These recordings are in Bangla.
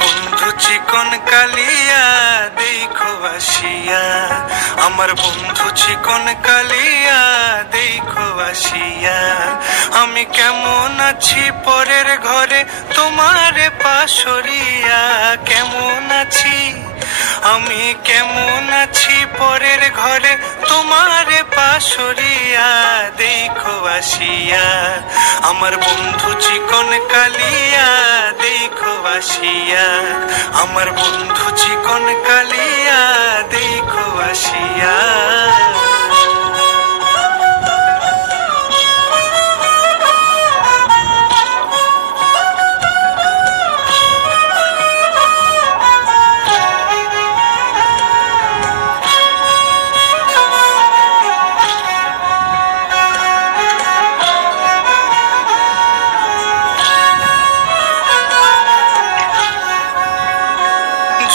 বন্ধু চিকন কালিয়া দেখো আসিয়া, আমার বন্ধু চিকন কালিয়া দেখো আসিয়া। আমি কেমন আছি পরের ঘরে তোমারে পাশরিয়া, কেমন আছি আমি কেমন আছি পরের ঘরে তোমারে পাশরিয়া দেখো আসিয়া। আমার বন্ধু চিকন কালিয়া দেখো আসিয়া, আমার বন্ধু চিকন কালিয়া দেখো আসিয়া।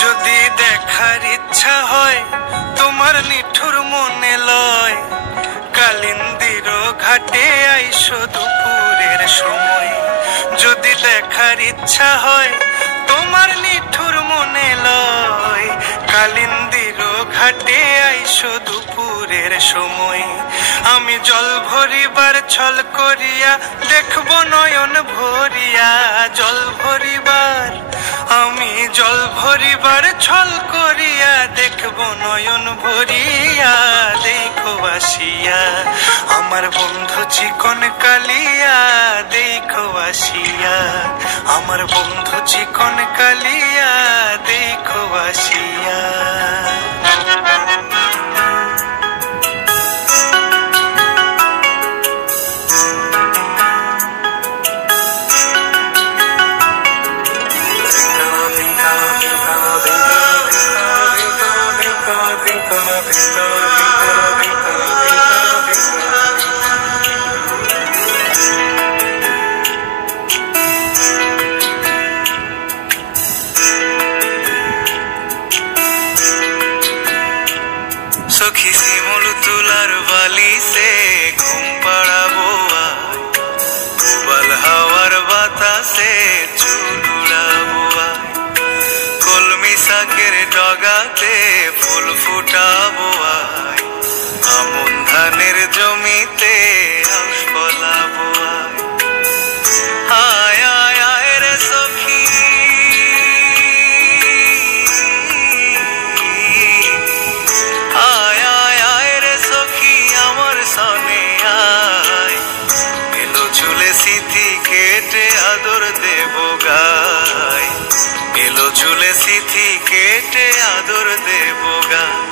যদি দেখার ইচ্ছা হয় তোমার নিঠুর মনে লয়, কালিন্দির ঘাটে আইসো দুপুরের সময়। যদি দেখার ইচ্ছা হয় তোমার নিঠুর মনে লয়, কালিন্দির ঘাটে আইসো দুপুরের সময়। আমি জল ভরিবার ছল করিয়া দেখবো নয়ন ভরিয়া, জল ভরিবার আমি জল ভরিবার ছল করিয়া দেখবো নয়ন ভরিয়া দেখো আসিয়া। আমার বন্ধু চিকন কালিয়া দেখো আসিয়া, আমার বন্ধু চিকন কালিয়া দেখো আসিয়া। সখী শিমুল তুলার বালিতে ঘুম পাড়াবো আয়, উবাল হাওয়ার বাতাসে চুল উড়াবো আয়, কলমি শাকের ডগাতে ফুল ফুটাবো আয়, আমন ধানের জমিতে আউশ ফলাবো আয়। আয় আয় আয় রে সখী, আয় আয় আয় রে সখী আমার সনে আয়, এলো চুলে সিথি কেটে আদর দেব গায়, এলো চুলে সিথি কেটে আদর দেব গায়।